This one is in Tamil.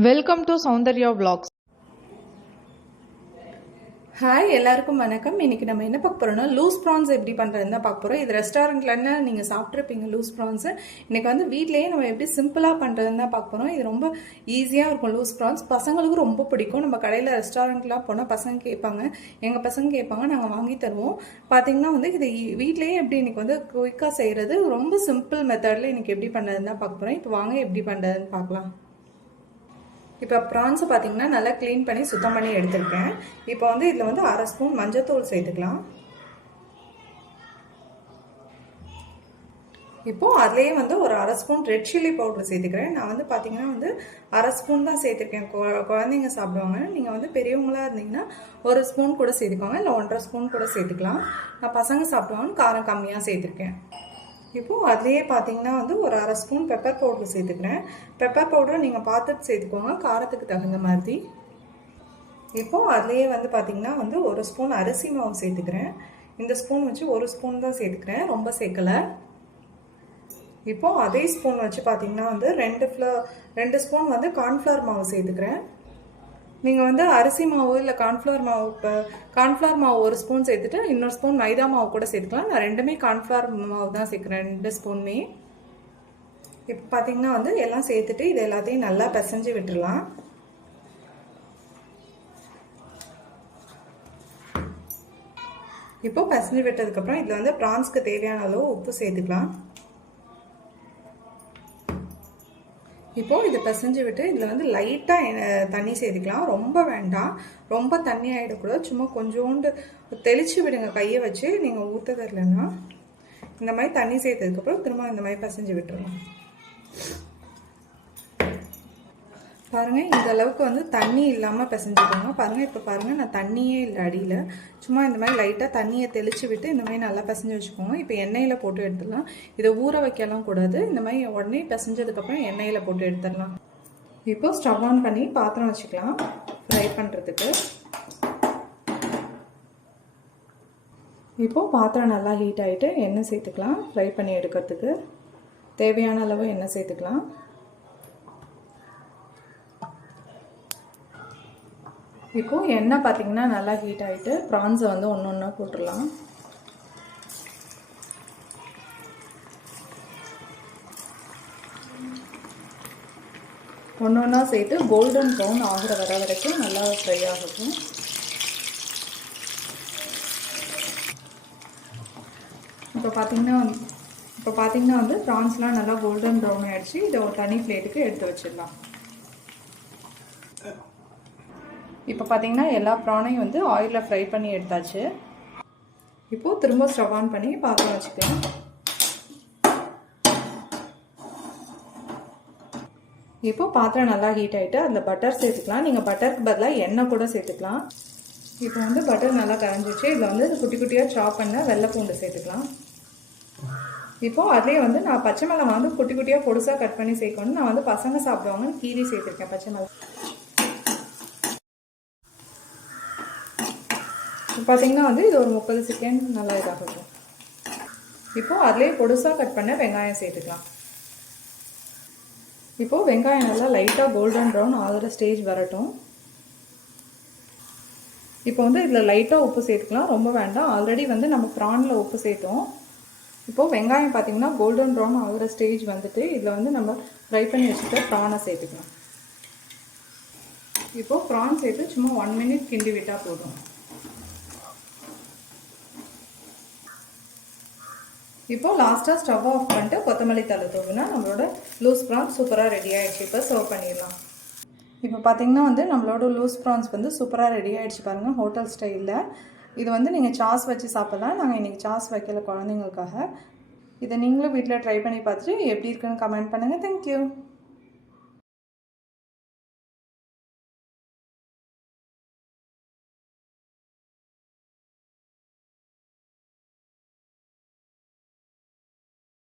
Welcome to Soundarya vlogs. Hi எல்லாருக்கும் வணக்கம். இன்னைக்கு நம்ம என்ன பார்க்க போறோம்னா லூஸ் ப்ரான்ஸ் எப்படி பண்றதுன்னு தான் பார்க்க போறோம். இது ரெஸ்டாரண்ட்ல நீங்க சாப்பிட்ருப்பீங்க லூஸ் ப்ரான்ஸ். இன்னைக்கு வந்து வீட்லயே நம்ம எப்படி சிம்பிளா பண்றதுன்னு தான் பார்க்க போறோம். இது ரொம்ப ஈஸியா இருக்கும் லூஸ் ப்ரான்ஸ். பசங்களுக்கு ரொம்ப பிடிக்கும். நம்ம கடையில ரெஸ்டாரண்ட்லாம் போனா பசங்க கேட்பாங்க, எங்க பசங்க கேட்பாங்க, நாங்க வாங்கி தருவோம். பாத்தீங்கன்னா வந்து இது வீட்லயே எப்படி இன்னைக்கு வந்து குயிக்கா செய்யறது, ரொம்ப சிம்பிள் மெத்தட்ல இன்னைக்கு எப்படி பண்றதுன்னு தான் பார்க்க போறோம். இப்போ வாங்க எப்படி பண்றதுன்னு பார்க்கலாம். இப்போ ப்ரான்ஸை பார்த்தீங்கன்னா நல்லா க்ளீன் பண்ணி சுத்தம் பண்ணி எடுத்துருக்கேன். இப்போ வந்து இதில் வந்து 1/2 ஸ்பூன் மஞ்சத்தூள் சேர்த்துக்கலாம். இப்போது அதுலேயே வந்து ஒரு 1/2 ஸ்பூன் ரெட் சில்லி பவுடர் சேர்த்துக்கிறேன். நான் வந்து பார்த்தீங்கன்னா வந்து 1/2 ஸ்பூன் தான் சேர்த்துருக்கேன். குழந்தைங்க சாப்பிடுவாங்க. நீங்கள் வந்து பெரியவங்களாக இருந்தீங்கன்னா 1 ஸ்பூன் கூட சேர்த்துக்கோங்க, இல்லை 1.5 ஸ்பூன் கூட சேர்த்துக்கலாம். நான் பசங்க சாப்பிடுவாங்கன்னு காரம் கம்மியாக சேர்த்துருக்கேன். இப்போது அதுலேயே பார்த்தீங்கன்னா வந்து ஒரு 1/2 ஸ்பூன் பெப்பர் பவுடர் சேர்த்துக்கிறேன். பெப்பர் பவுடரை நீங்கள் பார்த்துட்டு சேர்த்துக்கோங்க, காரத்துக்கு தகுந்த மாதிரி. இப்போது அதுலேயே வந்து பார்த்தீங்கன்னா வந்து 1 ஸ்பூன் அரிசி மாவு சேர்த்துக்கிறேன். இந்த ஸ்பூன் வச்சு 1 ஸ்பூன் தான் சேர்த்துக்கிறேன், ரொம்ப சேர்க்கலை. இப்போது அதே ஸ்பூன் வச்சு பார்த்தீங்கன்னா வந்து 2 ஸ்பூன் வந்து கார்ன்ஃப்ளவர் மாவு சேர்த்துக்கிறேன். நீங்கள் வந்து அரிசி மாவு இல்லை கார்ன்ஃப்ளவர் மாவு 1 ஸ்பூன் சேர்த்துட்டு இன்னொரு ஸ்பூன் மைதா மாவு கூட சேர்த்துக்கலாம். நான் ரெண்டுமே கார்ன்ஃப்ளவர் மாவு தான் சேர்க்குறேன், 2 ஸ்பூனுமே. இப்போ பார்த்தீங்கன்னா வந்து எல்லாம் சேர்த்துட்டு இது எல்லாத்தையும் நல்லா பிசைஞ்சு விட்டுடலாம். இப்போ பிசைஞ்சு விட்டதுக்கப்புறம் இதில் வந்து ப்ரான்ஸ்க்கு தேவையான அளவு உப்பு சேர்த்துக்கலாம். இப்போது இதை பிசைஞ்சு விட்டு இதில் வந்து லைட்டாக தண்ணி சேர்த்துக்கலாம், ரொம்ப வேண்டாம், ரொம்ப தண்ணி ஆகிடக்கூடாது. சும்மா கொஞ்சோண்டு தெளித்து விடுங்க கையை வச்சு. நீங்கள் ஊற்ற தரலன்னா இந்த மாதிரி தண்ணி சேர்த்ததுக்கப்புறம் திரும்ப இந்த மாதிரி பிசைஞ்சு விட்டுருங்க. பாருங்கள், இந்த அளவுக்கு வந்து தண்ணி இல்லாமல் பிசைஞ்சுக்கோங்க. பாருங்கள், இப்போ பாருங்கள், நான் தண்ணியே இல்லை அடியில். சும்மா இந்த மாதிரி லைட்டாக தண்ணியை தெளித்து விட்டு இந்த மாதிரி நல்லா பிசைஞ்சு வச்சுக்கோங்க. இப்போ எண்ணெயில் போட்டு எடுத்துடலாம். இதை ஊற வைக்கலாம் கூடாது. இந்த மாதிரி உடனே பிசைஞ்சதுக்கப்புறம் எண்ணெயில் போட்டு எடுத்துடலாம். இப்போது ஸ்டவ் ஆன் பண்ணி பாத்திரம் வச்சுக்கலாம் ஃப்ரை பண்ணுறதுக்கு. இப்போது பாத்திரம் நல்லா ஹீட் ஆகிட்டு எண்ணெய் சேர்த்துக்கலாம். ஃப்ரை பண்ணி எடுக்கிறதுக்கு தேவையான அளவு எண்ணெய் சேர்த்துக்கலாம். இப்போது எண்ணெய் பார்த்திங்கன்னா நல்லா ஹீட் ஆகிட்டு ப்ரான்ஸை வந்து ஒன்று ஒன்றா போட்டுடலாம். ஒன்று ஒன்றா சேர்த்து கோல்டன் ப்ரௌன் ஆகிற வரைக்கும் நல்லா ஃப்ரை ஆகட்டும். இப்போ பார்த்தீங்கன்னா வந்து ப்ரான்ஸ்லாம் நல்லா கோல்டன் ப்ரௌன் ஆகிடுச்சு. இதை ஒரு தனி பிளேட்டுக்கு எடுத்து வச்சிடலாம். இப்போ பார்த்தீங்கன்னா எல்லா ப்ரானையும் வந்து ஆயிலில் ஃப்ரை பண்ணி எடுத்தாச்சு. இப்போது திரும்ப ஸ்டவ் ஆன் பண்ணி பாத்திரம் வச்சுக்கலாம். இப்போது பாத்திரம் நல்லா ஹீட் ஆகிட்டு அதில் பட்டர் சேர்த்துக்கலாம். நீங்கள் பட்டருக்கு பதிலாக எண்ணெய் கூட சேர்த்துக்கலாம். இப்போ வந்து பட்டர் நல்லா கரைஞ்சிச்சு. இதில் வந்து குட்டி குட்டியாக சாப் பண்ண வெள்ளை பூண்டு சேர்த்துக்கலாம். இப்போது அதிலே வந்து நான் பச்சை மிளகாய் வந்து குட்டி குட்டியாக பொடுசாக கட் பண்ணி சேர்க்கணும். நான் வந்து பசங்க சாப்பிடுவாங்கன்னு கீரி சேர்த்துருக்கேன் பச்சை மிளகாய். பார்த்தீங்கன்னா வந்து இது ஒரு 30 செகண்ட் நல்லா இதாகட்டும். இப்போது அதிலே பொடுசாக கட் பண்ண வெங்காயம் சேர்த்துக்கலாம். இப்போது வெங்காயம் நல்லா லைட்டாக கோல்டன் ப்ரௌன் ஆகிற ஸ்டேஜ் வரட்டும். இப்போ வந்து இதில் லைட்டாக உப்பு சேர்த்துக்கலாம், ரொம்ப வேண்டாம். ஆல்ரெடி வந்து நம்ம ப்ரானில் உப்பு சேர்த்தோம். இப்போது வெங்காயம் பார்த்திங்கன்னா கோல்டன் ப்ரௌன் ஆகிற ஸ்டேஜ் வந்துட்டு இதில் வந்து நம்ம ஃப்ரை பண்ணி வச்சுட்டு ப்ரானை சேர்த்துக்கலாம். இப்போது ப்ரான் சேர்த்து சும்மா 1 மினிட் கிண்டி விட்டால் போதும். இப்போது லாஸ்ட்டாக ஸ்டவ் ஆஃப் பண்ணிட்டு கொத்தமல்லி தழை தூவினா நம்மளோட லூஸ் ப்ரான்ஸ் சூப்பராக ரெடி ஆகிடுச்சு. இப்போ சர்வ் பண்ணிடலாம். இப்போ பார்த்திங்கன்னா வந்து நம்மளோட லூஸ் ப்ரான்ஸ் வந்து சூப்பராக ரெடி ஆகிடுச்சு. பாருங்கள், ஹோட்டல் ஸ்டைலில். இது வந்து நீங்கள் சாஸ் வச்சு சாப்பிட்லாம். நாங்கள் இன்றைக்கி சாஸ் வைக்கல குழந்தைங்களுக்காக. இதை நீங்களும் வீட்டில் ட்ரை பண்ணி பார்த்துட்டு எப்படி இருக்குன்னு கமெண்ட் பண்ணுங்கள். தேங்க்யூ.